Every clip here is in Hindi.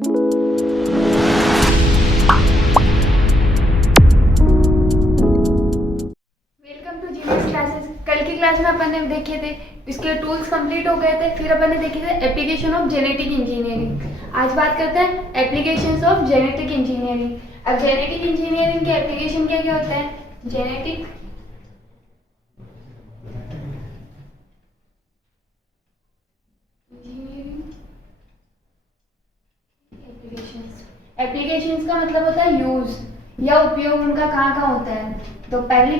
Welcome to genius classes. कल की क्लास में अपन ने देखे थे, इसके टूल्स कंप्लीट हो गए थे। फिर अपन ने देखे थे एप्लीकेशन ऑफ जेनेटिक इंजीनियरिंग। आज बात करते हैं एप्लीकेशंस ऑफ जेनेटिक इंजीनियरिंग। अब जेनेटिक इंजीनियरिंग के एप्लीकेशन क्या क्या होते हैं? जेनेटिक इंजीनियरिंग एप्लीकेशंस का मतलब होता है यूज या उपयोग, उनका कहाँ कहाँ होता है। तो पहली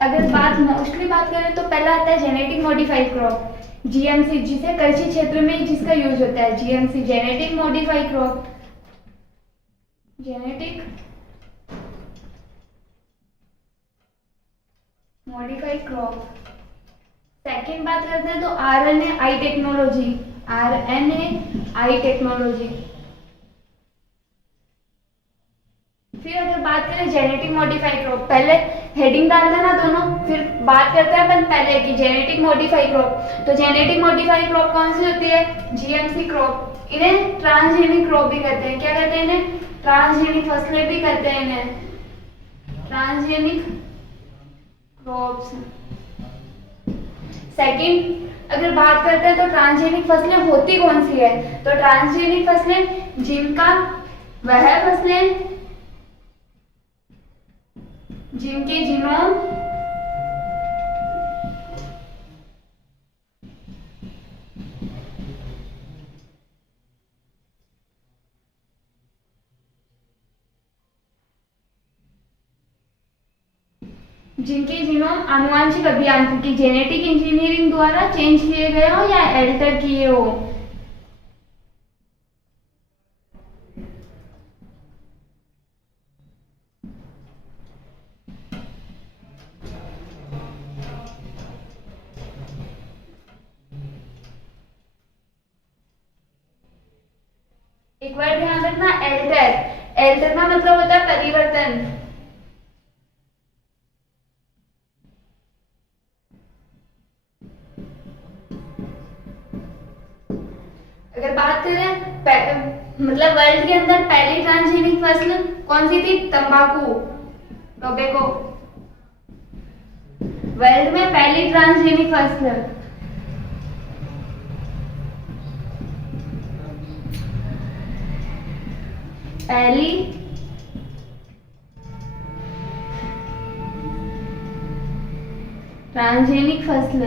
अगर मोस्टली बात करें तो पहला आता है जेनेटिक मॉडिफाइड क्रॉप, जीएमसी, जिसे कृषि क्षेत्र में जिसका यूज होता है। GMC genetic modified crop, genetic modified crop. Second बात करते हैं तो RNA I technology, RNA I technology. फिर अगर बात करें जेनेटिक मॉडिफाइड क्रॉप, पहले हेडिंग डाल देना दोनों, फिर बात करते हैं अपन पहले की जेनेटिक मॉडिफाइड क्रॉप। तो जेनेटिक मॉडिफाइड क्रॉप कौन सी होती है? GMC crop. इन्हें ट्रांसजेनिक क्रॉप भी कहते हैं। क्या कहते हैं इन्हें? ट्रांसजेनिक फसलें भी कहते हैं इन्हें, ट्रांसजेनिक क्रॉप्स। सेकंड अगर बात करते हैं तो ट्रांसजेनिक फसलें होती कौन सी है? तो ट्रांसजेनिक फसलें जिनका वह फसलें जिनके जीनोम आनुवांशिक अभियांत्रिकी जेनेटिक इंजीनियरिंग द्वारा चेंज किए गए हो या एल्टर किए हो। एक बार ध्यान रखना, एल्टर। एल्टर का मतलब होता है परिवर्तन। अगर बात करें मतलब वर्ल्ड के अंदर पहली ट्रांसजेनिक फसल कौन सी थी? तंबाकू, टोबैको। वर्ल्ड में पहली ट्रांसजेनिक फसल पहली ट्रांसजेनिक फसल।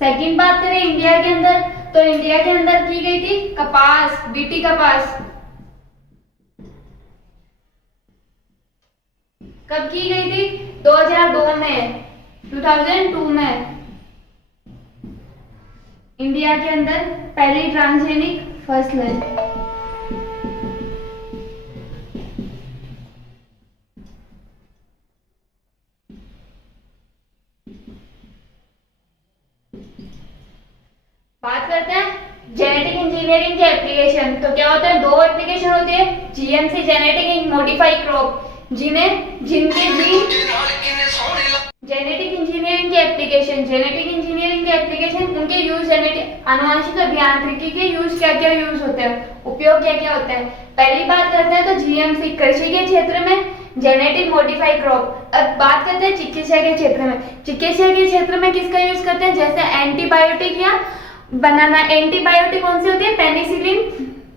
सेकंड बात करें इंडिया के अंदर, तो इंडिया के अंदर की गई थी कपास, बीटी कपास। कब की गई थी? 2002 में, 2002 में इंडिया के अंदर पहली ट्रांसजेनिक फसल। बात करते हैं जेनेटिक इंजीनियरिंग के एप्लीकेशन। तो क्या होता है? दो एप्लीकेशन होते हैं, जीएमसी जेनेटिक मॉडिफाइड क्रॉप, जिनके जीन जेनेटिक इंजीनियरिंग के एप्लीकेशन, जेनेटिक इंजीनियरिंग के एप्लीकेशन, उनके यूज जेनेटिक आनुवंशिक अभियांत्रिकी के यूज क्या क्या यूज होते हैं, उपयोग क्या क्या होते हैं। पहली बात करते हैं तो जीएमसी कृषि के क्षेत्र में, जेनेटिक मॉडिफाइड क्रॉप। अब बात करते हैं चिकित्सा के क्षेत्र में। चिकित्सा के क्षेत्र में किसका यूज करते हैं? जैसे एंटीबायोटिक या बनाना। एंटीबायोटिक कौन सी होती है? पेनिसिलिन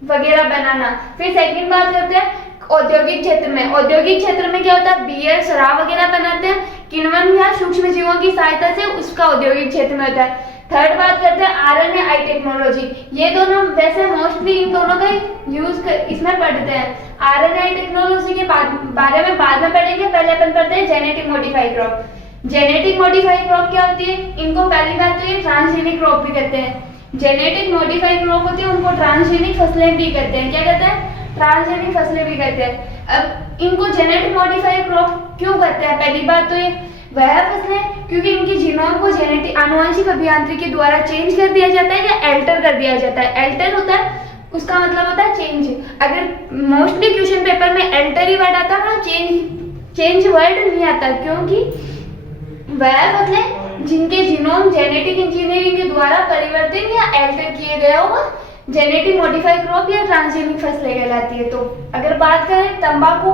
वगैरह बनाना। फिर सेकंड बात करते हैं औद्योगिक क्षेत्र में। औद्योगिक क्षेत्र में क्या होता है? बियर, शराब वगैरह बनाते हैं, किण्वन या सूक्ष्म जीवों की सहायता से, उसका औद्योगिक क्षेत्र में होता है। थर्ड बात करते हैं आरएनए आई टेक्नोलॉजी। ये दोनों वैसे मोस्टली इन दोनों का यूज इसमें पढ़ते हैं। आरएनए आई टेक्नोलॉजी के बारे में बाद में पढ़ेंगे, पहले अपन पढ़ते हैं genetic modified crop. Genetic modified crop क्या होती है? इनको पहली बात तो ये ट्रांसजेनिक क्रॉप भी कहते हैं। जेनेटिक मॉडिफाइड क्रॉप होती है, उनको ट्रांसजेनिक फसलें भी कहते हैं। क्या कहते हैं? ट्रांसजेनिक फसलें भी कहते हैं। अब इनको जेनेटिक मॉडिफाइड क्रॉप क्यों कहते हैं? पहली बात तो ये वह फसलें क्योंकि इनकी जीनोम को जेनेटिक आनुवंशिक अभियांत्रिकी द्वारा चेंज कर दिया जाता है या एल्टर कर दिया जाता है। एल्टर होता है, उसका मतलब होता है चेंज। अगर मोस्टली क्वेश्चन पेपर में एल्टर ही वर्ड आता है, चेंज वर्ड नहीं आता, क्योंकि वह फसलें जिनके जीनोम जेनेटिक इंजीनियरिंग के द्वारा परिवर्तित या एल्टर किए गए हो, जेनेटिक मॉडिफाइड क्रॉप या ट्रांसजेनिक फसलें कहलाती है। तो अगर बात करें तंबाकू,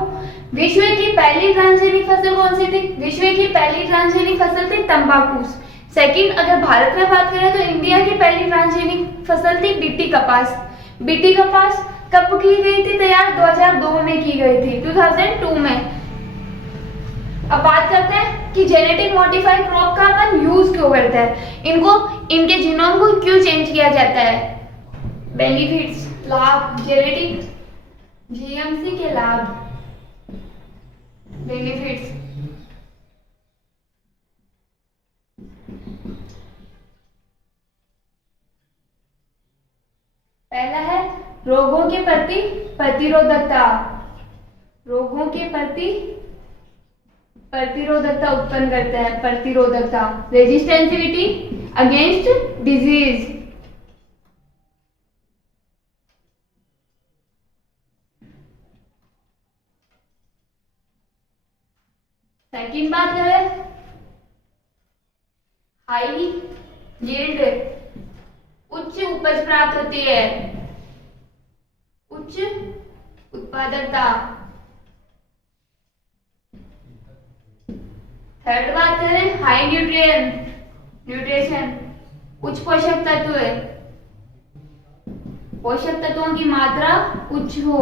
विश्व की पहली ट्रांसजेनिक फसल कौन सी थी? विश्व की पहली ट्रांसजेनिक फसल थी तंबाकू। सेकंड, अगर भारत में बात करें तो इंडिया की पहली ट्रांसजेनिक फसल थी बीटी कपास। बीटी कपास कब की गई थी तैयार? 2002 में की गई थी, 2002 में। अब बात करते हैं कि जेनेटिक मॉडिफाइड क्रॉप का अपन यूज क्यों करते हैं, इनको इनके जीनोम को क्यों चेंज किया जाता है। बेनिफिट्स, लाभ, जेनेटिक जीएमसी के लाभ, बेनिफिट्स। पहला है रोगों के प्रति प्रतिरोधकता, रोगों के प्रति प्रतिरोधकता उत्पन्न करता है, प्रतिरोधकता, रेजिस्टेंसिविटी अगेंस्ट डिजीज। सेकंड बात करें हाई यील्ड, उच्च उपज प्राप्त होती है, उच्च उत्पादकता। थर्ड बात करें हाई न्यूट्रिशन, उच्च पोषक तत्व, पोषक तत्वों की मात्रा उच्च हो।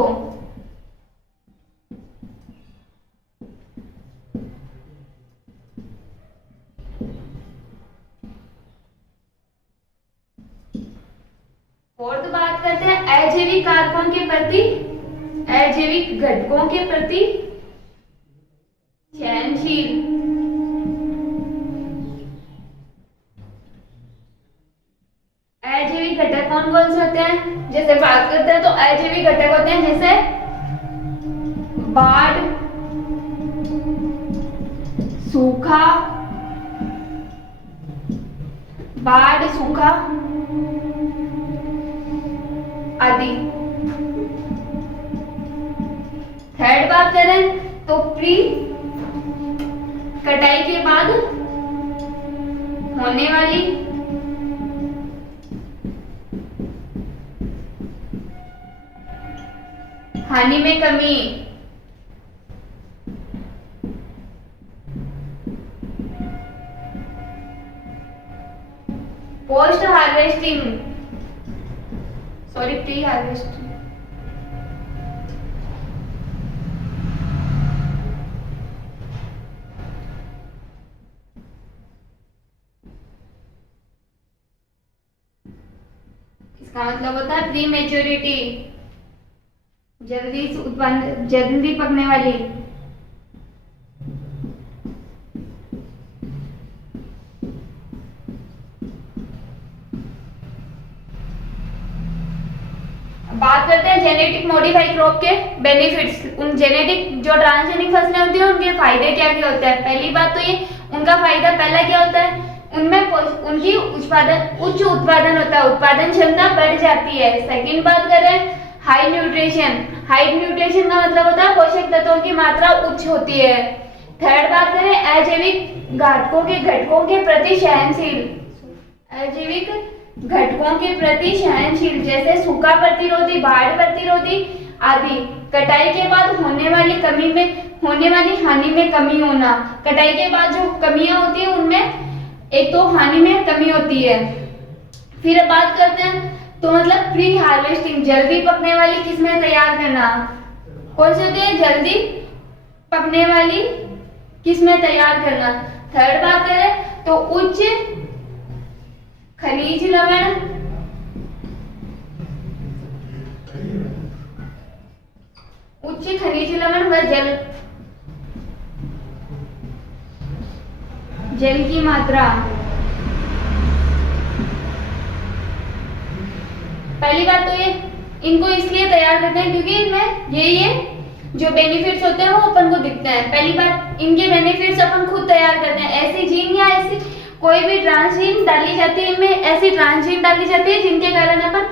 फोर्थ बात करते हैं अजैविक कारकों के प्रति, अजैविक घटकों के प्रति सहनशील। अजैविक घटक कौन कौन से होते हैं? जैसे बात करते हैं तो अजैविक घटक होते हैं जैसे बाढ़, सूखा, बाढ़, सूखा आदि। थर्ड बात करें तो प्री कटाई के बाद होने वाली हानि में कमी। Post harvesting, sorry pre harvesting. इसका मतलब होता है प्री मेच्योरिटी, जल्दी उत्पन्न, जल्दी पकने वाली। बात करते हैं जेनेटिक मॉडिफाइड क्रॉप के बेनिफिट्स। उन जेनेटिक जो ट्रांसजेनिक फसलें होती हैं उनके फायदे क्या क्या होते हैं। पहली बात तो ये उनका फायदा पहला क्या होता है, उनमें उनकी उच्च उत्पादन होता है, उत्पादन क्षमता बढ़ जाती है। सेकंड बात करें हाई न्यूट्रिशन, हाई न्यूट्रिशन का मतलब होता है पोषक तत्वों की मात्रा उच्च होती है। थर्ड बात करें अजैविक घटकों के प्रति सहनशील, अजैविक घटकों के प्रति सहनशील जैसे सूखा प्रतिरोधी, बाढ़ प्रतिरोधी आदि। कटाई के बाद होने वाली हानि में कमी होना, कटाई के बाद जो कमियां होती है उनमें एक तो हानि में कमी होती है। फिर बात करते हैं तो मतलब प्री हार्वेस्टिंग, जल्दी पकने वाली किस्में तैयार करना। कौन सी होती है? जल्दी पकने वाली किस्में तैयार करना। थर्ड बात करें तो उच्च खनिज लवण, उच्च खनिज लवण व जल की मात्रा। पहली बात तो ये इनको इसलिए तैयार करते हैं क्योंकि इनमें ये जो बेनिफिट्स होते हैं वो अपन को दिखते हैं। पहली बात, इनके बेनिफिट्स अपन खुद तैयार करते हैं। ऐसी जीन या ऐसी कोई भी ट्रांसजीन डाली जाती है, इनमें ऐसी ट्रांसजीन डाली जाती है जिनके कारण अपन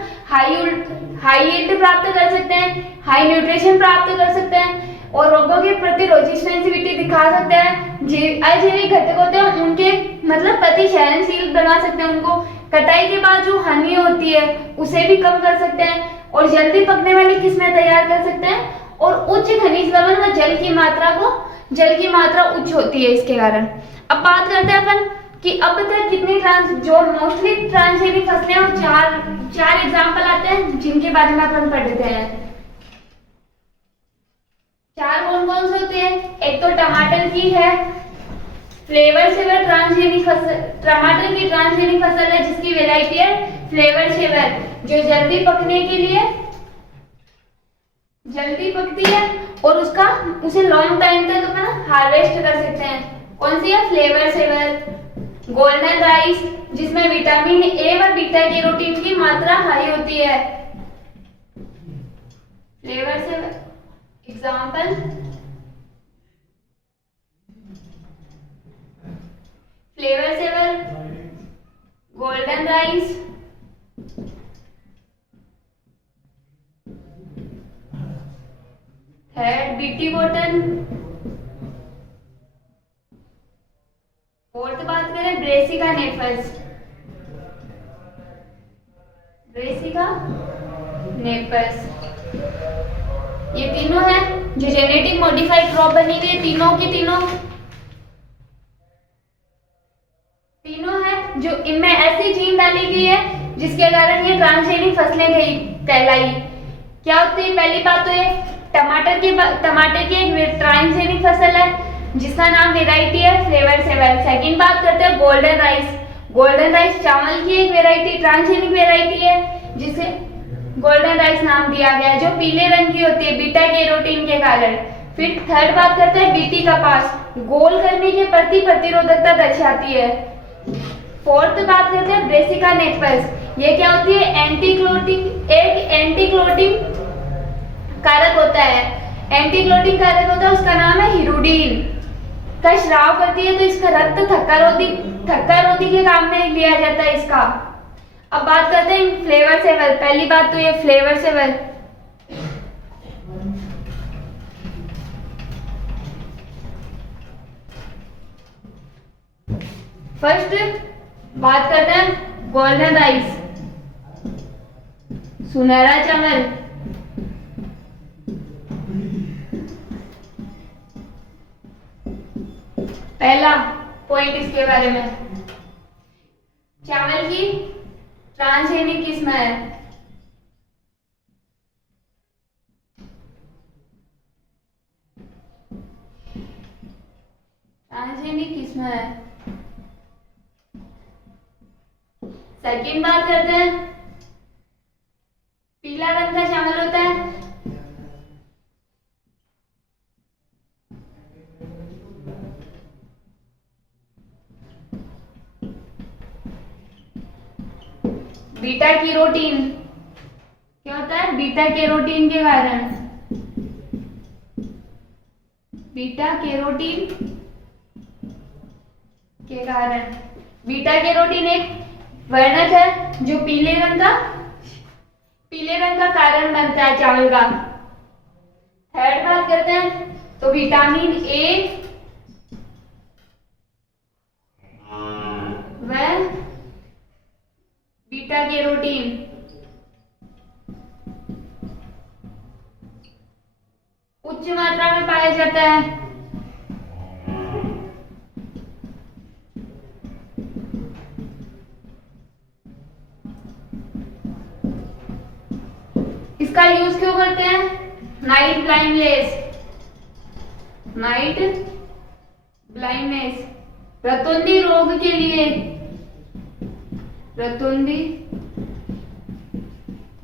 हाई यील्ड प्राप्त कर सकते हैं, हाई न्यूट्रिशन प्राप्त कर सकते हैं और रोगों के प्रति रेजिस्टेंसिविटी दिखा सकते हैं। अजैविक घटक होते हैं उनके मतलब प्रति सहनशील बना सकते हैं उनको। कटाई के बाद जो हनी होती है उसे भी कम कर सकते हैं और जल्दी पकने वाली किस्में तैयार कर सकते हैं। और उच्च खनिज लवण व जल की मात्रा उच्च होती है इसके कारण। अब बात करते हैं अपन कि अब तक कितनी जो मोस्टली ट्रांसजेनिक फसलें हैं, वो चार एग्जाम्पल आते हैं जिनके बारे में अपन पढ़ते हैं। चार कौन कौन से होते हैं? एक तो टमाटर की है, फ्लेवर सेवर ट्रांसजेनिक फसल, टमाटर की ट्रांसजेनिक फसल है जिसकी वैरायटी है फ्लेवर सेवर, जो जल्दी पकने के लिए जल्दी पकती है और उसे लॉन्ग टाइम तक अपन हार्वेस्ट कर सकते हैं। कौन सी है? Flavour saver. गोल्डन राइस, जिसमें विटामिन ए व बीटा कैरोटीन की मात्रा हाई होती है। Flavour saver example flavour saver, golden rice, third BT cotton. Fourth बात करें ब्रेसिका नेपस, ब्रेसिका नेपस। ये तीनों है जो जेनेटिक मॉडिफाइड क्रॉप बनी हुई है, तीनों की तीनों है जो इनमें ऐसी जीन डाली गई है जिसके कारण ये ट्रांसजेनिक फसलें कहलाई। क्या होती है? पहली बात तो ये टमाटर की एक ट्रांसजेनिक फसल है जिसका नाम वेराइटी है फ्लेवर सेवर। सेकंड बात करते हैं गोल्डन राइस। गोल्डन राइस चावल की एक वेराइटी, ट्रांसजेनिक वेराइटी है जिसे गोल्डन राइस नाम दिया गया है, जो पीले रंग की होती है बीटा कैरोटीन के कारण। फिर थर्ड बात करते हैं बीटी कपास, गोल करने के प्रति प्रतिरोधकता दर्शाती है। फोर्थ बात करते हैं ब्रेसिका नेपस, ये क्या होती है? एंटीक्लोटिंग कारक होता है। एंटीक्लोटिंग कारक होता है, उसका नाम है हिरुडीन का स्राव करती है, तो इसका रक्त थक्का रोधी के काम में लिया जाता है इसका। अब बात करते हैं फ्लेवर सेवर। पहली बात तो ये फ्लेवर सेवर, फर्स्ट बात करते हैं गोल्डन राइस, सुनहरा चावल। पहला पॉइंट इसके बारे में, चावल की ट्रांसजेनिक किस्म है। ट्रांसजेनिक किस्म है। सेकंड बात करते हैं पीला रंग का चावल होता है, बीटा कैरोटीन। क्या होता है? बीटा कैरोटीन के कारण, बीटा कैरोटीन के कारण। बीटा कैरोटीन एक वर्णक है जो पीले रंग का कारण बनता है चावल का। थर्ड बात करते हैं तो विटामिन ए व बीटा कैरोटीन उच्च मात्रा में पाया जाता है। इसका यूज क्यों करते हैं? नाइट ब्लाइंडनेस, रतुंधी रोग के लिए, रतुंधी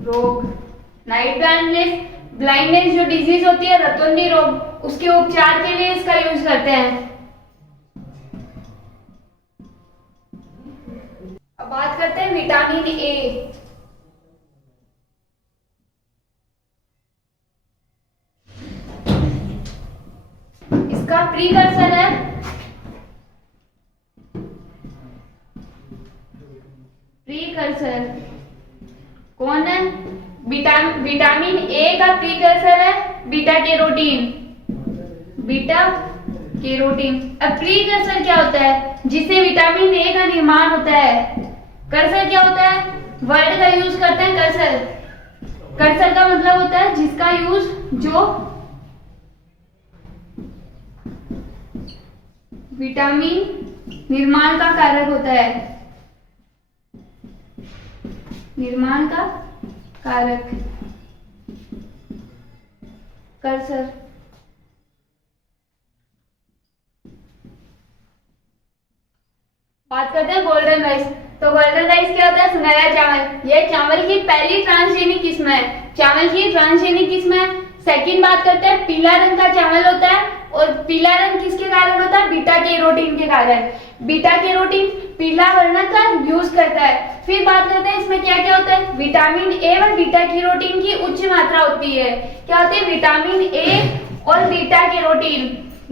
रोग, नाइट ब्लाइंडनेस जो डिजीज होती है रतुंधी रोग, उसके उपचार के लिए इसका यूज करते हैं। अब बात करते हैं विटामिन ए। इसका प्रीकर्सर है कौन है? विटामिन ए का प्रीकर्सर है बीटा कैरोटीन। अब प्रीकर्सर क्या होता है? जिससे विटामिन ए का निर्माण होता है, कर्सर क्या होता है? वर्ड का यूज करते हैं कर्सर। कर्सर का मतलब होता है जिसका यूज, जो विटामिन निर्माण का कारक होता है, निर्माण का कारक, कर्सर। बात करते हैं गोल्डन राइस। तो गोल्डन राइस क्या होता है? सुनहरा चावल। ये चावल की पहली ट्रांसजेनिक किस्म है, चावल की ट्रांसजेनिक किस्म है। सेकंड बात करते हैं, पीला रंग का चावल होता है, और पीला रंग किसके कारण होता है? बीटा कैरोटीन के कारण। बीटा कैरोटीन पीला वर्ण का यूज करता है। फिर बात करते हैं इसमें क्या क्या होता है? विटामिन ए और बीटा कैरोटीन की उच्च मात्रा होती है। क्या होती है? विटामिन ए और बीटा कैरोटीन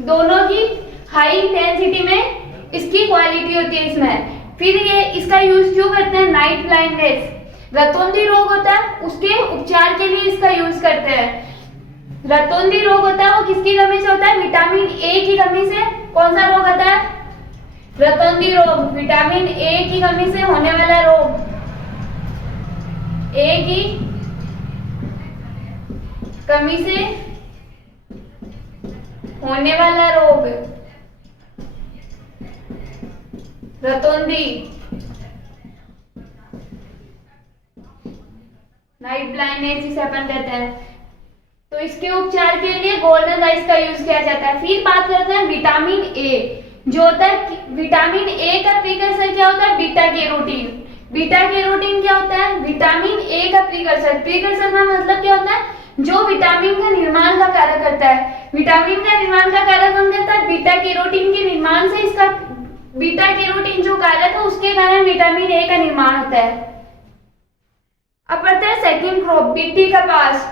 दोनों की हाई इंटेंसिटी में इसकी क्वालिटी होती है इसमें। फिर ये इसका यूज क्यों करते हैं? नाइट ब्लाइंडनेस, रतौंधी रोग होता है, उसके उपचार के लिए इसका यूज करते हैं। रतौंधी रोग होता है वो किसकी कमी से होता है? विटामिन ए की कमी से। कौन सा रोग होता है? रतौंधी रोग, विटामिन ए की कमी से होने वाला रोग, ए की कमी से होने वाला रोग, रतौंधी, नाइट ब्लाइंडनेस जिसे अपन कहते हैं। तो इसके उपचार के लिए गोल्डन राइस का यूज किया जाता है। फिर बात करते हैं विटामिन ए, जो होता है विटामिन ए का प्रीकर्सर क्या होता है? Beta carotene. बीटा कैरोटीन क्या होता है? विटामिन ए का प्रीकर्सर। प्रीकर्सर का मतलब क्या होता है? जो विटामिन का निर्माण का कार्य करता है। विटामिन का निर्माण का कार्य कौन करता है? बीटा कैरोटीन के निर्माण से इसका बीटा कैरोटीन जो कारक है उसके कारण विटामिन ए का निर्माण होता है। अब बढ़ते हैं सेकंड क्रॉप, बीटी कपास।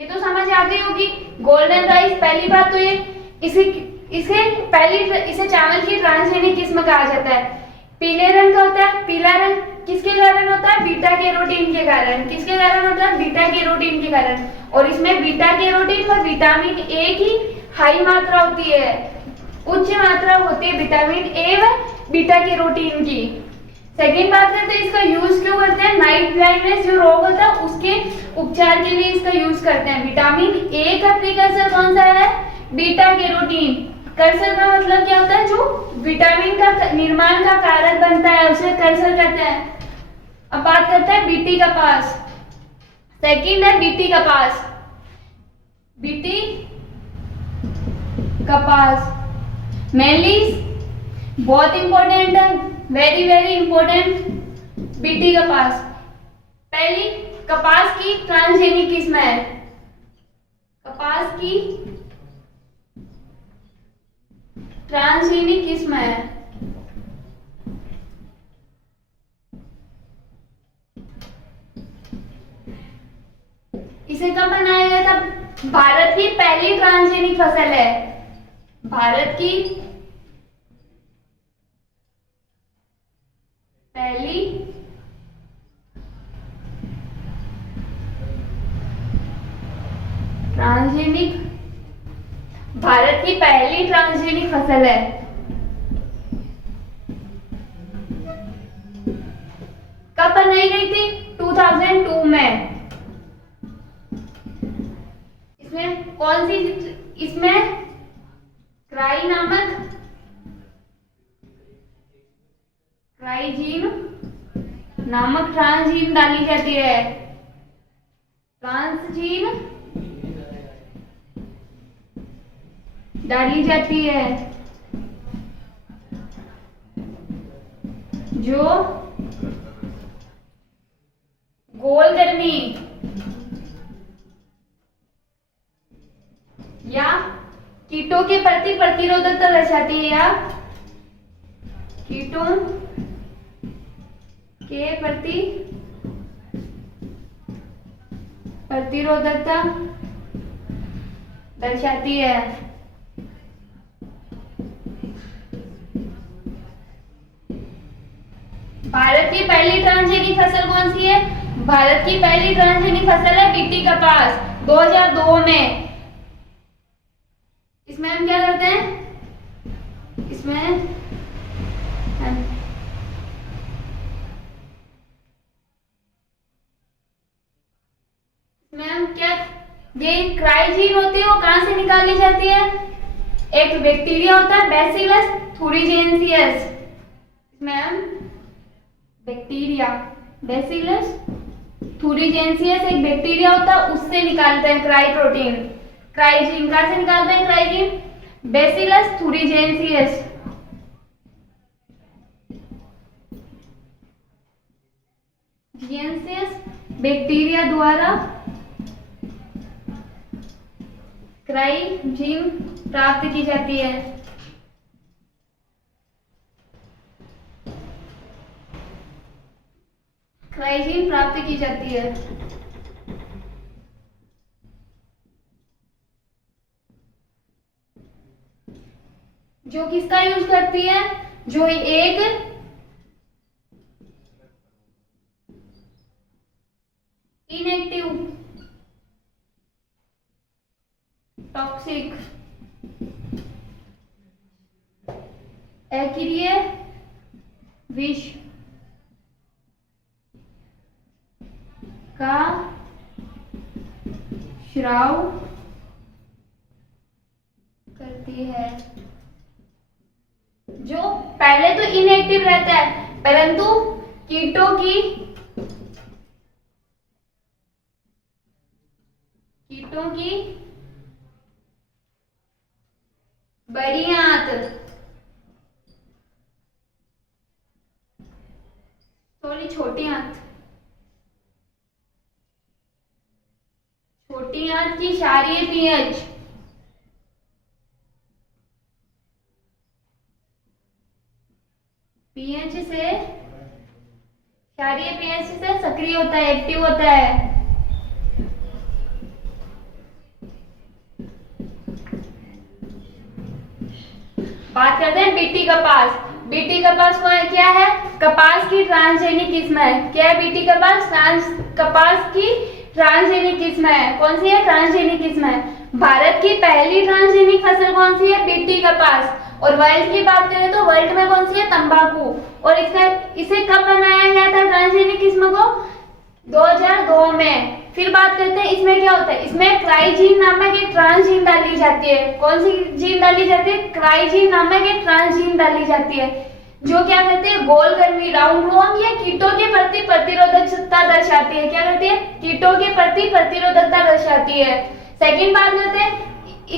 ये तो समझ आ गई होगी। गोल्डन राइस, पहली बात तो ये इसे चावल की ट्रांसजेनिक किस्म कहा जाता है। पीले रंग का होता है। पीला रंग किसके कारण होता है? बीटा कैरोटीन के कारण। किसके कारण होता है? बीटा कैरोटीन के कारण। और इसमें बीटा कैरोटीन और विटामिन ए की हाई मात्रा होती है, उच्च मात्रा होती है विटामिन ए व बीटा कैरोटीन की। सेकेंड बात करते हैं इसका यूज क्यों करते हैं? नाइट ब्लाइंडनेस जो रोग होता है उसके उपचार के लिए इसका यूज करते हैं। विटामिन ए का प्रीकर्सर कौन सा है? Beta carotene. कर्सर का मतलब क्या होता है? जो विटामिन का निर्माण का कारक बनता है उसे कर्सर कहते हैं। अब बात करते हैं बीटी कपास। सेकंड है बीटी कपास। बीटी कपास मेनली बहुत इंपॉर्टेंट है, वेरी वेरी इंपॉर्टेंट। बीटी कपास पहली कपास की ट्रांसजेनिक किस्म है। कपास की ट्रांसजेनिक किस्म है। इसे कब बनाया गया था? भारत की पहली ट्रांसजेनिक फसल है। भारत की पहली ट्रांसजेनिक, भारत की पहली ट्रांसजेनिक फसल है। कब बनाई गई थी? 2002 में। इसमें कौन सी? इसमें क्राई नामक क्राइजीन नामक ट्रांसजीन डाली जाती है। ट्रांसजीन डाली जाती है जो गोलगर्मी या कीटों के प्रति प्रतिरोधकता दर्शाती है, या कीटों के प्रति प्रतिरोधकता दर्शाती है। भारत की पहली ट्रांसजेनिक फसल कौन सी है? भारत की पहली ट्रांसजेनिक फसल है बीटी कपास, 2002 में। इसमें हम क्या करते हैं? इसमें ये क्राइजीन होती है वो कहां से निकाली जाती है? एक बैक्टीरिया होता है बैसिलस थुरिजेंसियस, इसमें हम बैक्टीरिया बैसिलस थुरिजेंसियस एक बैक्टीरिया होता है उससे निकालते हैं क्राई प्रोटीन। क्राइजीन कहां से निकालते हैं क्राइजीन? बैसिलस थुरिजेंसियस। जीएनसीएस बैक्टीरिया द्वारा क्राइजीन प्राप्त की जाती है। क्राइजीन प्राप्त की जाती है। जो किसका यूज करती है? जो एक इनएक्टिव टॉक्सिक अक्रिय विष का स्राव करती है। जो पहले तो इनएक्टिव रहता है परंतु कीटों की बड़ी आंत सॉरी छोटी आंत की क्षारीय पीएच से क्षारीय पीएच से सक्रिय होता है, एक्टिव होता है। बात करते हैं बीटी कपास। बीटी कपास को क्या है? कपास की ट्रांसजेनिक किस्म है। क्या है बीटी कपास? कपास की ट्रांसजेनिक किस्म है। कौन सी है? ट्रांसजेनिक किस्म है। भारत की पहली ट्रांसजेनिक फसल कौन सी है? बीटी कपास। और वर्ल्ड की बात करें तो वर्ल्ड में कौन सी है? तंबाकू। और इसे कब बनाया गया था ट्रांसजेनिक किस्म को? 2002 में। फिर बात करते हैं इसमें क्या होता है। इसमें क्राइजीन नामक एक ट्रांसजीन डाली जाती है। कौन सी जीन डाली जाती है? क्राइजीन नामक एक ट्रांसजीन डाली जाती है जो क्या करती है? गोलगर्मी राउंड वॉर्म या कीटों के प्रति प्रतिरोधकता दर्शाती है। क्या करती है? कीटों के प्रति प्रतिरोधकता दर्शाती है। सेकंड बात करते हैं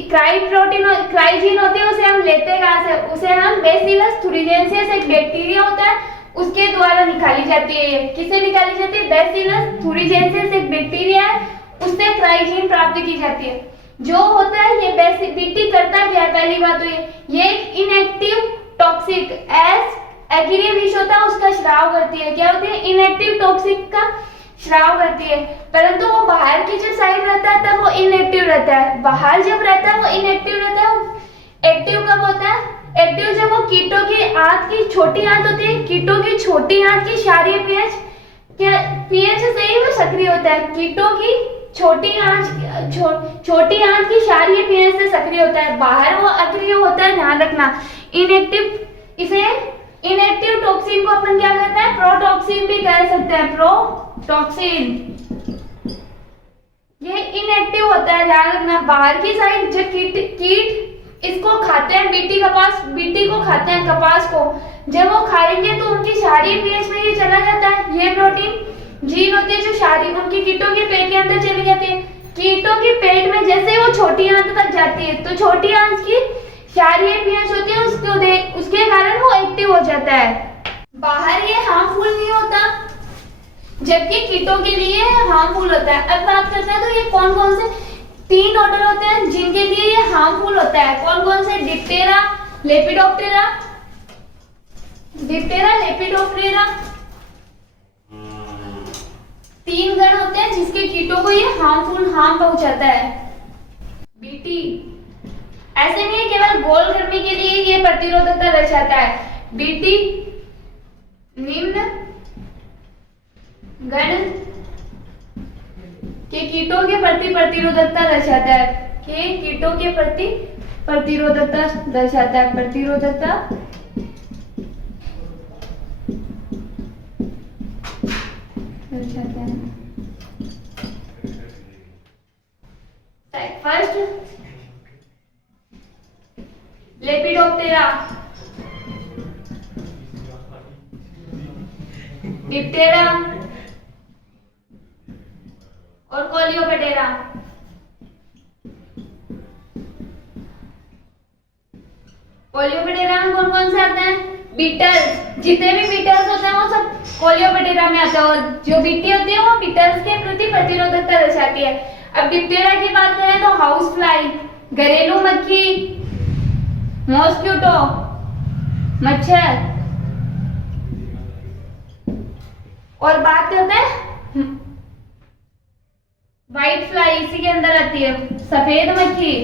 क्राइजीन होती है उसे हम लेते कहां से? उसे हम बैसिलस थुरिजेंसियस एक बैक्टीरिया होता है उसके द्वारा निकाली जाती है। किससे निकाली जाती है? बैसिलस थुरिजेंसियस एक बैक्टीरिया है उससे क्राइजीन प्राप्त की जाती है। जो होता है ये बीटी करता क्या है? पहली बात तो ये एक इनएक्टिव टॉक्सिक अक्रिय विष होता है उसका स्राव करती है। क्या होती है? इनएक्टिव टॉक्सिक का स्राव करती है। परंतु वो बाहर की जो साइड रहता है तब वो इनएक्टिव रहता है। बाहर जब रहता है वो इनएक्टिव रहता है। एक्टिव कब होता है? एक्टिव जब वो कीटों की आंत की छोटी आंत होती है। कीटों की छोटी आंत की क्षारीय पीएच से ही वो सक्रिय होता है। कीटों की छोटी आंत की क्षारीय पीएच से सक्रिय होता है। बाहर वो अक्रिय होता है, ध्यान रखना। इनएक्टिव टॉक्सिन को अपन क्या कहते हैं? प्रोटॉक्सिन भी कह सकते हैं। प्रोटॉक्सिन ये इनएक्टिव होता है, ध्यान रखना। बाहर की साइड जो कीट इसको खाते हैं, बीटी को खाते हैं, कपास को। जब वो खाएंगे तो उनकी क्षारीय पीएच में ये चला जाता है। ये प्रोटीन जीन होती है जो क्षारीय उनकी कीटों के पेट के अंदर चली जाती है। कीटों के पेट में जैसे वो छोटी आंत तक जाती है तो छोटी आंत की क्षारीय पीएच होती है उसके कारण वो एक्टिव हो जाता है। बाहर ये हार्मफुल नहीं होता जबकि कीटों के लिए हार्मफुल होता है। अब बात करते हैं तो ये कौन कौन से 3 ऑर्डर होते हैं जिनके लिए ये हार्मफुल होता है। कौन कौन से? डिप्टेरा, लेपिडोप्टेरा, लेपिडोप्टेरा 3 गण होते हैं जिसके कीटों को ये हार्म पहुंचाता है। बीटी ऐसे नहीं है केवल गोलगर्मी के लिए ये प्रतिरोधकता दर्शाता है। बीटी निम्न गण के कीटों के प्रति प्रतिरोधकता दर्शाता है। के कीटों के प्रति प्रतिरोधकता दर्शाता है। प्रतिरोधकता दर्शाता है। फर्स्ट लेपिडोप्टेरा, डिप्टेरा और कोलियोपेटेरा। कोलियोपेटेरा में कौन कौन से आते हैं? बीटल्स, जितने भी बीटल्स होते हैं वो सब कोलियोपेटेरा में आते हैं, और जो बीटी होती है वो बीटल्स के प्रति प्रतिरोधकता दर्शाती है। अब डिप्टेरा की बात करें तो हाउस फ्लाई, घरेलू मक्खी, मॉस्किटो, मच्छर। और बात करते हैं व्हाइट फ्लाई, इसी के अंदर आती है, सफेद मक्खी।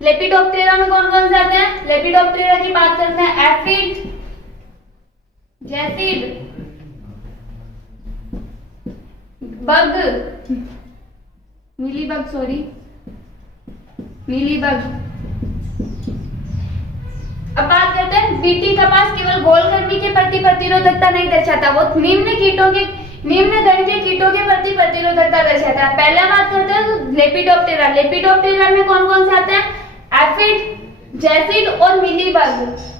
लेपिडोप्टेरा में कौन कौन से आते हैं? लेपिडोप्टेरा की बात करते हैं aphid, jassid, bug, mealybug, sorry mealybug. अब बात करते हैं बीटी कपास केवल गोलकर्मी के प्रति प्रतिरोधकता नहीं दर्शाता, वो निम्न दल के कीटों के प्रति प्रतिरोधकता दर्शाता है। पहला बात करते हैं लेपिडोप्टेरा। लेपिडोप्टेरा में कौन कौन से आते हैं? एफिड, जैसिड और मिलीबग।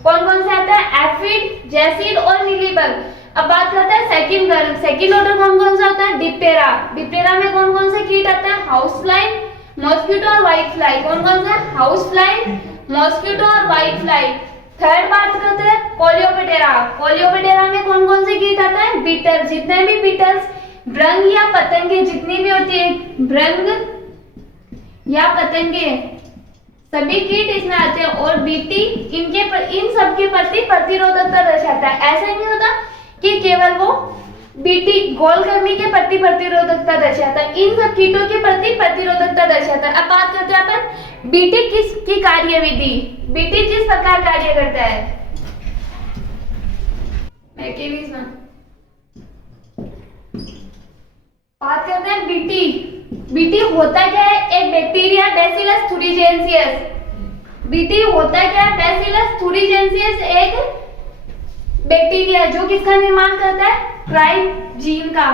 कौन कौन से आता है? एफिड, जैसिड और मिलीबग। अब बात करते हैं सेकंड ऑर्डर कौन कौन सा होता है? डिप्टेरा। डिप्टेरा में कौन कौन से कीट आते हैं? हाउस फ्लाई, मॉस्किटो और व्हाइट फ्लाई। कौन कौन सा? हाउस फ्लाई, मॉस्किटो और व्हाइट फ्लाई। थर्ड बात करते हैं कोलियोपेटेरा। कोलियोपेटेरा में कौन कौन से कीट आता है? बीटल, जितने भी बीटल्स, भृंग या पतंगे जितनी भी होती है, भृंग या पतंगे, सभी कीट इसमें आते हैं। और बीटी इन सब के प्रति प्रतिरोधकता दर्शाता है। ऐसा नहीं होता कि केवल वो बीटी गोलकर्मी के प्रति प्रतिरोधकता दर्शाता है, इन सब कीटों के प्रति प्रतिरोधकता दर्शाता है। अब बात करते हैं अपन बीटी किसकी कार्यविधि, बीटी किस प्रकार कार्य करता है। बात करते हैं बीटी। बीटी होता क्या है? एक बैक्टीरिया, बैसिलस थुरिजेंसियस। बीटी होता क्या है? बैसिलस थुरिजेंसियस एक बैक्टीरिया जो किसका निर्माण करता है? क्राइजीन का।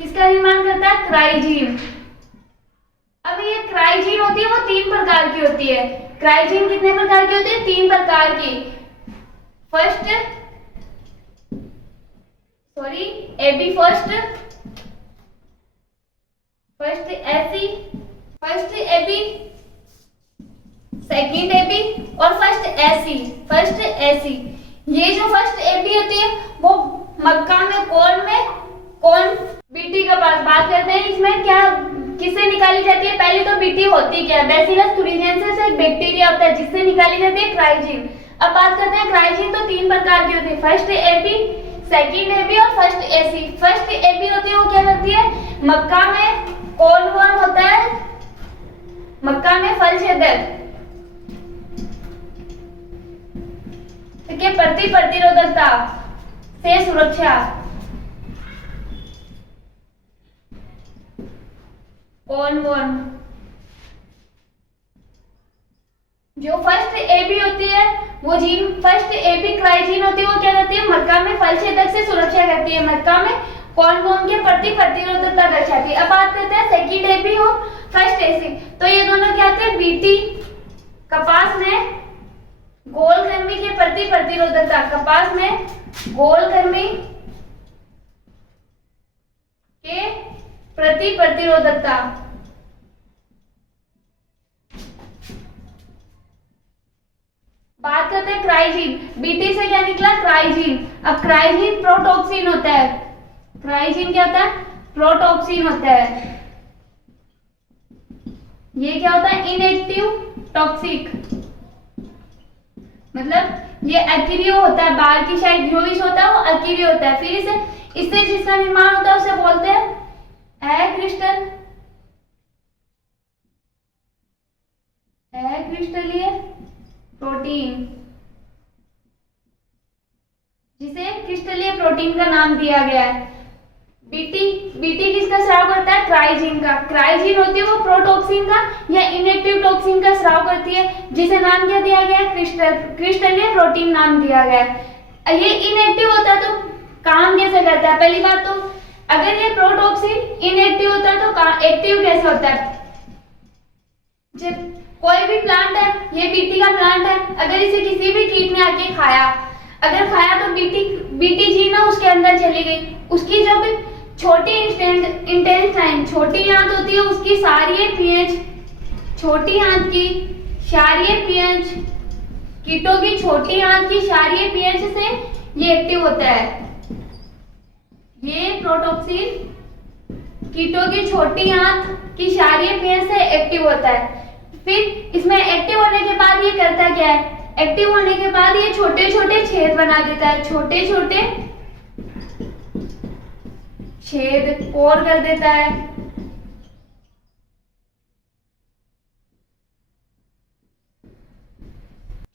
किसका निर्माण करता है? क्राइजीन। अब ये क्राइजीन होती है वो 3 प्रकार की होती है। क्राइजीन कितने प्रकार की होती है? 3 प्रकार की। AB first AB, second AB और फर्स्ट एसी। ये जो फर्स्ट एबी होती है वो मक्का में, कौन बीटी का पास बात करते हैं। इसमें क्या किससे निकाली जाती है? पहले तो बीटी होती क्या है? बैसिलस थुरिजेंसियस एक बैक्टीरिया होता है जिससे निकाली जाती है क्राइजीन। अब बात करते हैं क्राइजीन तो 3 प्रकार की होती है, फर्स्ट एबी, सेकंड एबी और फर्स्ट एसी। फर्स्ट एबी होती है वो क्या करती है? मक्का में कॉर्नवर्म होता है, मक्का में फल छेदक के प्रति प्रतिरोधकता से सुरक्षा। कॉर्नवर्म जो फर्स्ट एबी होती है वो जीन, फर्स्ट एबी क्राइजीन होती है वो क्या करती है? मक्का में फल छेदक से सुरक्षा करती है, मक्का में कॉर्नवर्म के प्रति प्रतिरोधकता दर्शाती है। अब बात करते हैं सेकंड एबी और फर्स्ट एसी। तो ये दोनों क्या होते हैं? बीटी कपास में गोलकर्मी के प्रति प्रतिरोधकता, कपास में गोलकर्मी के प्रति प्रतिरोधकता। बात करते हैं क्राइजीन। बीटी से क्या निकला? क्राइजीन। अब क्राइजीन प्रोटॉक्सिन होता है। क्राइजीन क्या होता है? प्रोटॉक्सिन होता है। ये क्या होता है? इनएक्टिव टॉक्सिक, मतलब ये एक्टिव होता है, बाहर की साइड जो भी होता है वो एक्टिव होता है। फिर इससे जिसका निर्माण होता है उसे बोलते हैं अक्रिस्टलीय प्रोटीन, जिसे क्रिस्टलीय प्रोटीन का नाम दिया गया है। बीटी किसका स्राव करता है? क्राइजीन का। क्राइजीन होती है वो प्रोटॉक्सिन का या इनएक्टिव टॉक्सिन का स्राव करती है, जिसे नाम क्या दिया गया है? क्रिस्टलीय प्रोटीन नाम दिया गया है। ये इनएक्टिव होता है तो काम कैसे करता है? पहली बात तो अगर ये प्रोटॉक्सिन इनएक्टिव होता है तो एक्टिव कैसे होता है? जब कोई भी प्लांट है, ये बीटी का प्लांट है, अगर इसे किसी भी कीट ने आके खाया, अगर खाया तो बीटी जी ना उसके अंदर चली गई, उसकी जब छोटी इंटेस्टाइन छोटी आंत होती है, उसकी क्षारीय पीएच, छोटी आंत की क्षारीय पीएच, कीटों की छोटी आंत की क्षारीय पीएच से ये एक्टिव होता है। ये प्रोटॉक्सिन कीटों की छोटी आंत की क्षारीय पीएच से एक्टिव होता है। फिर इसमें एक्टिव होने के बाद ये करता क्या है, एक्टिव होने के बाद ये छोटे छोटे छेद बना देता है, छोटे छोटे छेद पोर कर देता है।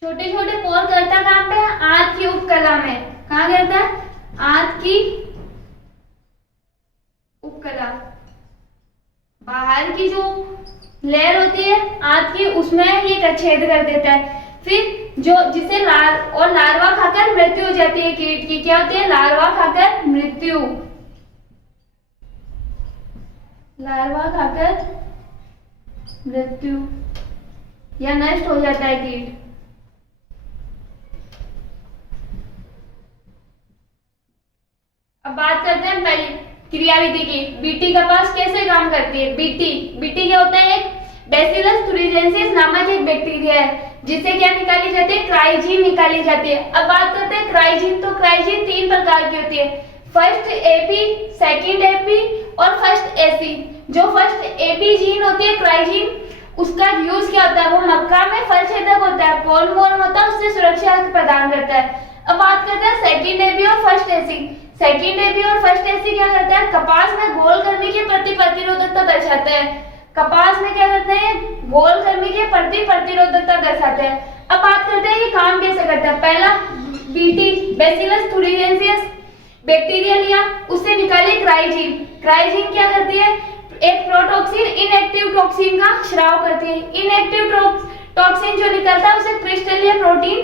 छोटे छोटे पोर करता कहाँ पे है, आंत की उपकला में। कहाँ करता है, आंत की उपकला, बाहर की जो लेयर होती है आंत की, उसमें ये छेद कर देता है। फिर जो जिसे लार्वा खाकर मृत्यु हो जाती है कीट की। क्या होती है, लार्वा खाकर मृत्यु, लार्वा खाकर मृत्यु या नष्ट हो जाता है कीट। अब बात करते हैं पहली क्रियाविधि की, बीटी कपास कैसे काम करती है। बीटी क्या होता है, एक बैसिलस thuringiensis नामक एक बैक्टीरिया है, जिससे क्या निकाली जाती है, क्राइजीन निकाली जाती है। अब बात करते हैं क्राइजीन, तो क्राइजीन 3 प्रकार की होती है, फर्स्ट एपी, सेकंड एपी और फर्स्ट एसी। जो फर्स्ट एपी जीन होती है क्राइजीन, उसका यूज क्या होता है, वो मक्का में फल छेदक होता है, पॉलिमॉर्फ होता है, उससे सुरक्षा प्रदान करता है। अब बात करते हैं सेकंड एपी और फर्स्ट एसी। सेकंड एपी और फर्स्ट एसी क्या करता है, कपास में घोल गर्मी के प्रति प्रतिरोधकता दर्शाता है। कपास में क्या करते हैं, घोल गर्मी के प्रति प्रतिरोधकता दर्शाते हैं। अब बात करते हैं ये काम कैसे करता है। पहला बीटी बैसिलस thuringiensis बैक्टीरिया लिया, उससे निकाली क्राइजीन। क्राइजीन क्या करती है, एक प्रोटॉक्सिन इनएक्टिव टॉक्सिन का स्राव करती है। इनएक्टिव टॉक्सिन जो निकलता है उसे क्रिस्टलीय प्रोटीन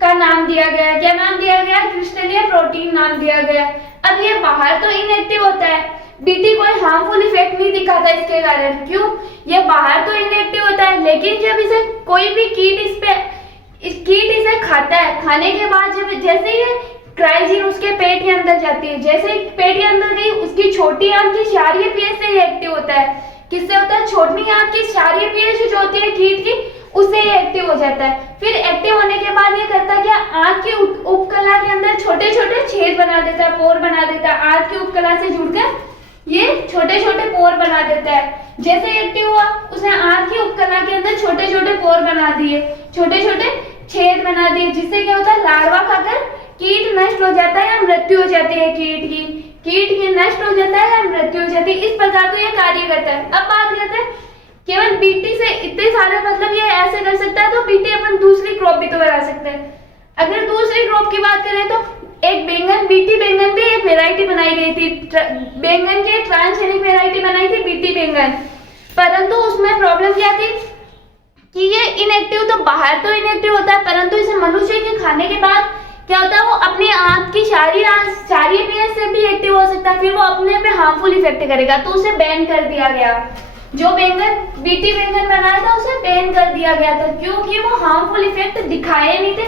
का नाम दिया गया है। क्या नाम दिया गया, क्रिस्टलीय प्रोटीन नाम दिया गया। अब ये बाहर तो इनएक्टिव होता है, बीटी कोई हार्मफुल इफेक्ट नहीं दिखाता इसके कारण। क्यों, ये बाहर तो इनएक्टिव होता है, लेकिन जब इसे कोई भी कीट इसे खाता है, खाने के बाद जब जैसे ये क्राइजीन उसके पेट के अंदर जाती है, जैसे पेट के अंदर गई, उसकी छोटी आंत की क्षारीय पीएच से ये एक्टिव होता है। किससे होता है, छोटी आंत की क्षारीय पीएच जो होती है कीट की, उससे ये एक्टिव हो जाता है। फिर एक्टिव होने के बाद ये करता क्या, आंत की उपकला के अंदर छोटे छोटे छेद बना देता है, पोर बना देता है। आंत की उपकला से जुड़कर ये छोटे छोटे पोर बना देता है। जैसे एक्टिव हुआ, उसने आंत की उपकला के अंदर छोटे छोटे पोर बना दिए, छोटे छोटे छेद बना दिए, जिससे क्या होता है, लार्वा खाकर कीट नष्ट हो जाता है या मृत्यु हो जाती है कीट की नष्ट हो जाता है या मृत्यु हो जाती है। इस प्रकार तो ये कार्य करता है। अब बात करते हैं केवल बीटी से इतने सारे, मतलब ये ऐसे कर सकता है, तो बीटी अपन दूसरी क्रॉप भी तो लगा सकते हैं। अगर दूसरी क्रॉप की बात करें तो एक बैंगन, बीटी बैंगन भी एक वेराइटी बनाई गई थी, बैंगन की ट्रांसजेनिक वेराइटी बनाई थी बीटी बैंगन। परंतु उसमें प्रॉब्लम क्या थी कि ये इनएक्टिव, तो बाहर तो इनएक्टिव होता है, परंतु इसे मनुष्य के खाने के बाद क्या होता है, वो अपनी आंत की क्षारीय पीएच से भी एक्टिव हो सकता है, फिर वो अपने पे हार्मफुल इफेक्ट करेगा, तो उसे बैन कर दिया गया। जो बैंगन बीटी बैंगन बनाया था उसे बैन कर दिया गया था, क्योंकि वो हार्मफुल इफेक्ट दिखाए नहीं थे।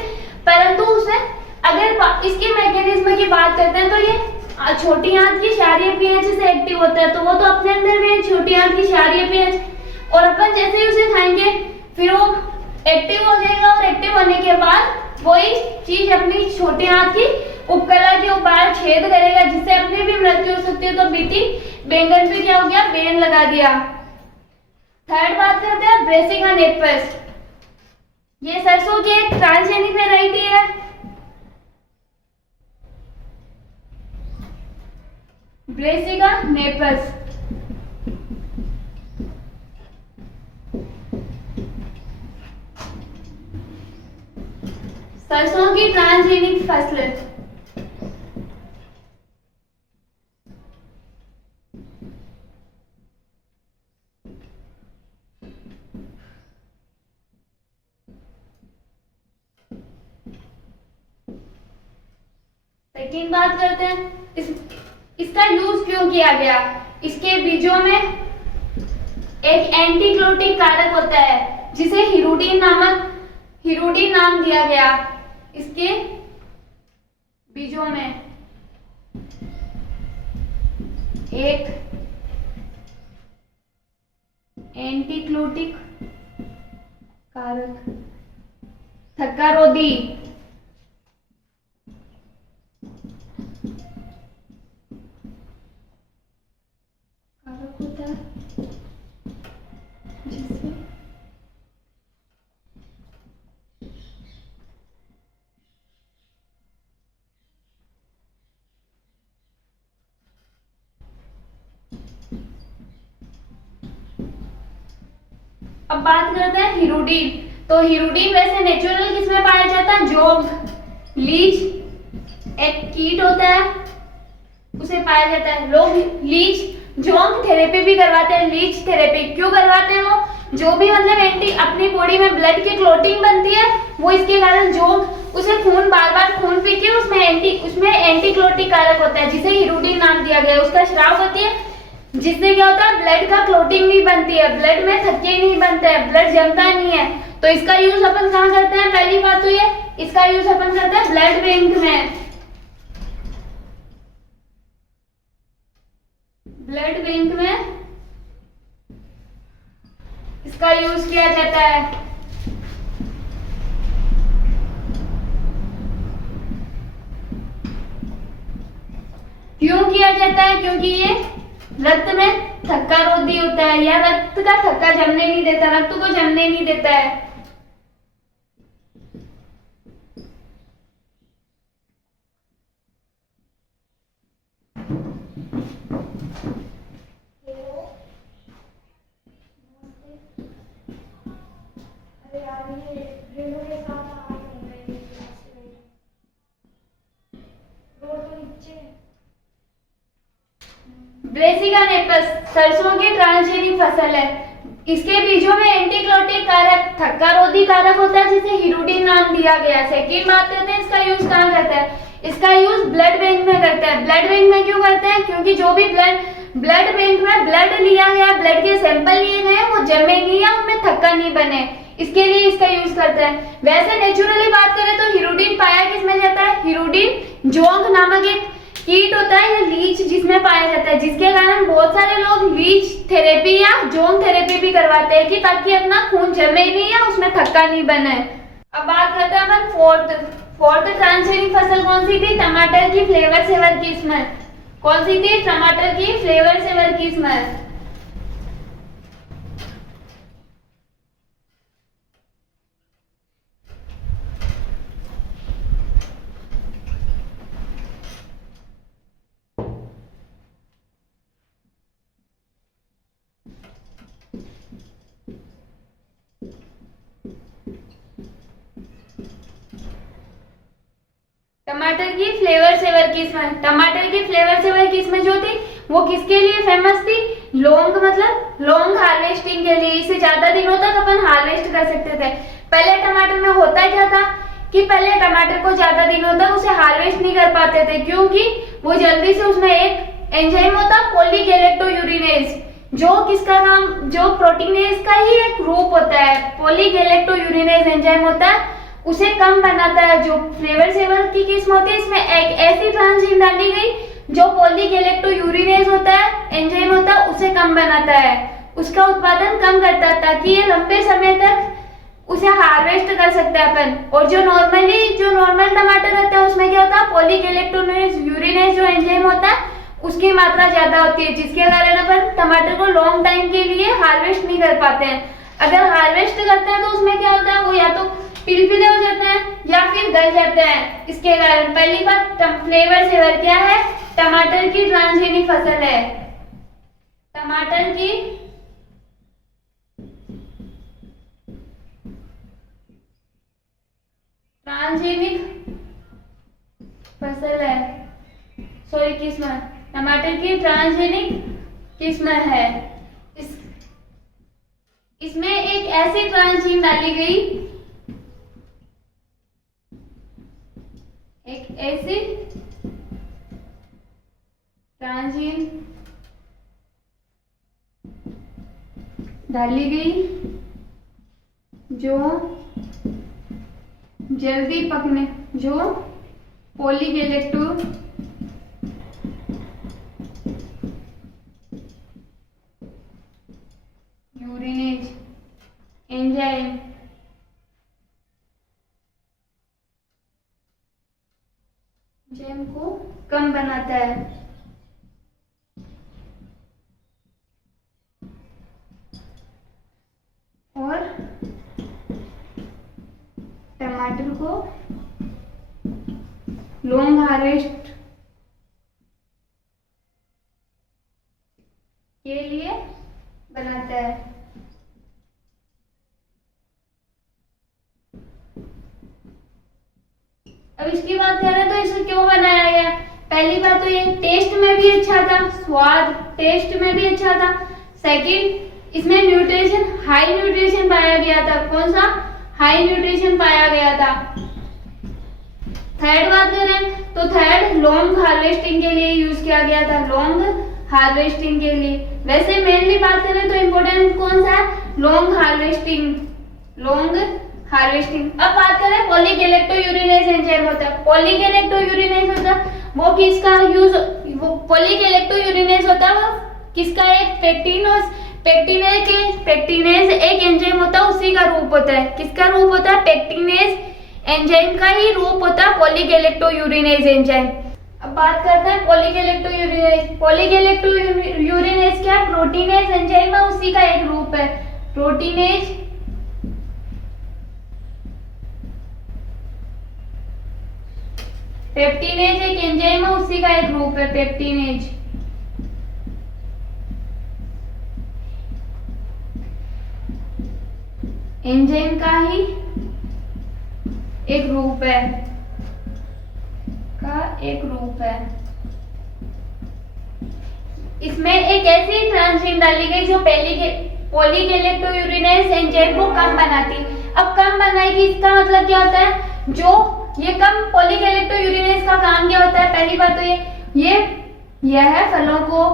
परंतु उसे अगर इसके मैकेनिज्म की बात करते हैं तो ये छोटी आंत की क्षारीय पीएच से एक्टिव होता है, तो वो तो अपने अंदर में छोटी आंत की क्षारीय पीएच, और अपन जैसे ही उसे खाएंगे फिर वो एक्टिव हो जाएगा, और एक्टिव होने के बाद वही चीज अपनी छोटी आंत की उपकला के ऊपर छेद करेगा, जिससे अपनी भी मृत्यु हो सकती है। तो बीटी बैंगन पे क्या हो गया, बैन लगा दिया। थर्ड बात करते हैं ब्रेसिका नेपियस। ये सरसों की एक ट्रांसजेनिक वेराइटी है। ब्रेसिका नेपियस सरसों की ट्रांसजेनिक फसल। सेकंड बात करते हैं इसका यूज क्यों किया गया। इसके बीजों में एक एंटीक्लोटिक कारक होता है जिसे हिरुडीन नाम दिया गया। इसके बीजों में एक एंटीक्लोटिक कारक थक्कारोधी कारक होता है जिससे अब बात करते हैं हिरुडीन। तो हिरुडीन वैसे नेचुरल किसमें पाया जाता है? जोंक, लीच एक कीट होता है उसे पाया जाता है। लोग लीच जोंक थेरेपी भी करवाते हैं। लीच थेरेपी क्यों करवाते हैं? वो जो भी मतलब अपनी बॉडी में ब्लड की क्लोटिंग बनती है वो इसके कारण जोंक उसे खून बार बार खून पी के उसमें एंटीक्लोटिक कारक होता है जिसे हिरुडीन नाम दिया गया। उसका स्राव होती है जिससे क्या होता है? ब्लड का क्लोटिंग नहीं बनती है, ब्लड में थक्के नहीं बनते हैं, ब्लड जमता नहीं है। तो इसका यूज अपन कहाँ करते हैं? पहली बात तो ये इसका यूज अपन करते हैं ब्लड बैंक में। ब्लड बैंक में इसका यूज किया जाता है। क्यों किया जाता है? क्योंकि ये रक्त में थक्का रोधी होता है या रक्त का थक्का जमने नहीं देता, रक्त को जमने नहीं देता है। ब्रेसिका नेपस सरसों की ट्रांसजेनिक फसल है। इसके बीजों में एंटीक्लोटिक कारक थक्कारोधी कारक होता है जिसे हिरुडीन नाम दिया गया। सेकंड बात करते हैं इसका यूज कहाँ करते हैं? इसका यूज ब्लड बैंक में करते हैं। ब्लड बैंक में क्यों करते हैं? क्योंकि जो भी ब्लड बैंक में ब्लड लिया गया, ब्लड के सैंपल लिए गए वो जमेंगे या उनमें थक्का नहीं बने, इसके लिए इसका यूज करते हैं। वैसे नेचुरली बात करें तो हिरुडीन पाया किसमें जाता है? हिरुडीन जोंक नामक एक कीट होता है या लीच जिसमें पाया जाता है, जिसके कारण बहुत सारे लोग लीच थेरेपी या जोंक थेरेपी भी करवाते हैं कि ताकि अपना खून जमे नहीं या उसमें थक्का नहीं बने। अब बात करते हैं अपन फोर्थ ट्रांसजेनिक फसल कौन सी थी? टमाटर की फ्लेवर सेवर किस्म। कौन सी थी? टमाटर की फ्लेवर सेवर किस्म। टमाटर की फ्लेवर सेवर किस्म। टमाटर की फ्लेवर सेवर किस्म जो थी वो किसके लिए फेमस थी? लॉन्ग मतलब लॉन्ग हार्वेस्टिंग के लिए। इसे ज्यादा दिनों तक अपन हार्वेस्ट कर सकते थे। पहले टमाटर में होता क्या था कि पहले टमाटर को ज्यादा दिनों तक उसे हार्वेस्ट नहीं कर पाते थे क्योंकि वो जल्दी से उसमें एक एंजाइम होता पॉलीगैलेक्टोयूरिनेज, जो किसका नाम जो प्रोटीनेज का ही एक रूप होता है। पॉलीगैलेक्टोयूरिनेज एंजाइम होता है उसे कम बनाता है। जो फ्लेवर सेवर की किस्म होती है इसमें एक ऐसी ट्रांसजीन डाली गई जो पॉलीगैलेक्टोयूरिनेज होता है एंजाइम होता है उसे कम बनाता है, उसका उत्पादन कम करता है ताकि ये लंबे समय तक उसे हार्वेस्ट कर सकते हैं अपन। और जो नॉर्मल टमाटर रहता है उसमें क्या होता है? पॉलीगैलेक्टोयूरिनेज जो एंजाइम होता है उसकी मात्रा ज्यादा होती है, जिसके कारण अपन टमाटर को लॉन्ग टाइम के लिए हार्वेस्ट नहीं कर पाते हैं। अगर हार्वेस्ट करते हैं तो उसमें क्या होता है? वो या तो पिलपिले हो जाते हैं या फिर गल जाते हैं। इसके कारण पहली बात फ्लेवर सेवर क्या है? टमाटर की ट्रांसजेनिक फसल है। टमाटर की ट्रांसजेनिक फसल है। सॉरी किस्म, टमाटर की ट्रांसजेनिक किस्म है। इसमें एक ऐसी ट्रांसजीन डाली गई, एक ऐसी ट्रांसजीन डाली गई जो जल्दी पकने, जो पॉलीगैलेक्टो यूरिनेज एंजाइम को कम बनाता है। और टमाटर को लॉन्ग हार्वेस्ट के लिए बनाता है। अब इसकी बात करें तो इसे क्यों बनाया गया। पहली बात तो ये टेस्ट में भी अच्छा था, स्वाद टेस्ट में भी अच्छा था। सेकंड, इसमें न्यूट्रिशन, हाई न्यूट्रिशन पाया गया था। कौन सा? हाई न्यूट्रिशन पाया गया था। थर्ड बात करें तो थर्ड, लॉन्ग हार्वेस्टिंग के लिए यूज किया गया था, लॉन्ग हार्वेस्टिंग के लिए। वैसे मेनली बात करें तो इम्पोर्टेंट कौन सा है? Long harvesting, long harvesting. अब बात करें पॉलीगैलेक्टो यूरिनेज एंजाइम होता है। पॉलीगैलेक्टो यूरिनेज होता है वो किसका यूज, वो पॉलीगैलेक्टो यूरिनेज होता है वो किसका? एक पेक्टिनेज एक एंजाइम होता है, उसी का रूप होता है। किसका रूप होता है? पेक्टिनेज एंजाइम का ही रूप होता है पॉलीगैलेक्टो यूरिनेज एंजाइम। अब बात करते हैं पॉलीगैलेक्टो यूरिनेज। पॉलीगैलेक्टो यूरिनेज क्या? प्रोटीनेज एंजाइम है, उसी का एक रूप है। प्रोटीनेज पेप्टिनेज एक एंजाइम है, उसी का एक रूप है पेप्टिनेज। एंजाइम का ही एक रूप है, इसमें एक ऐसी ट्रांजीन डाली गई जो पॉलीगैलेक्टो यूरिनेज एंजाइम को कम बनाती। अब कम बनाएगी इसका मतलब क्या होता है? जो ये कम पॉलीगैलेक्टो यूरिनेज का काम क्या होता है? पहली बात तो यह फलों को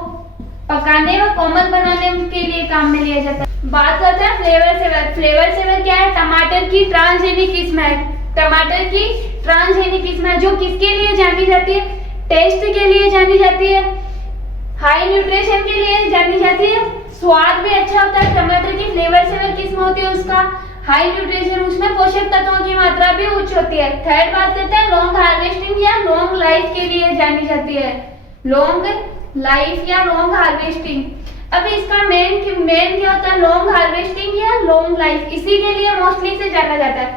पकाने व कोमल बनाने के लिए काम में लिया जाता है। बात करते हैं फ्लेवर सेवर। फ्लेवर सेवर क्या है? टमाटर की ट्रांसजेनिक किस्म है। टमाटर की ट्रांसजेनिक किस्म है जो किसके लिए जानी जाती है? टेस्ट के लिए जानी जाती है, हाई न्यूट्रिशन के लिए जानी जाती है, स्वाद भी अच्छा होता है। टमाटर की फ्लेवर सेवर किस्म होती है उसका हाई न्यूट्रिशन, उसमें पोषक तत्वों की मात्रा भी उच्च होती है। थर्ड बात करते हैं लॉन्ग हार्वेस्टिंग या लॉन्ग लाइफ के लिए जानी जाती है, लॉन्ग लाइफ या लॉन्ग हार्वेस्टिंग। अब इसका मेन क्या होता है? लॉन्ग हार्वेस्टिंग या लॉन्ग लाइफ, इसी के लिए मोस्टली से जाना जाता है।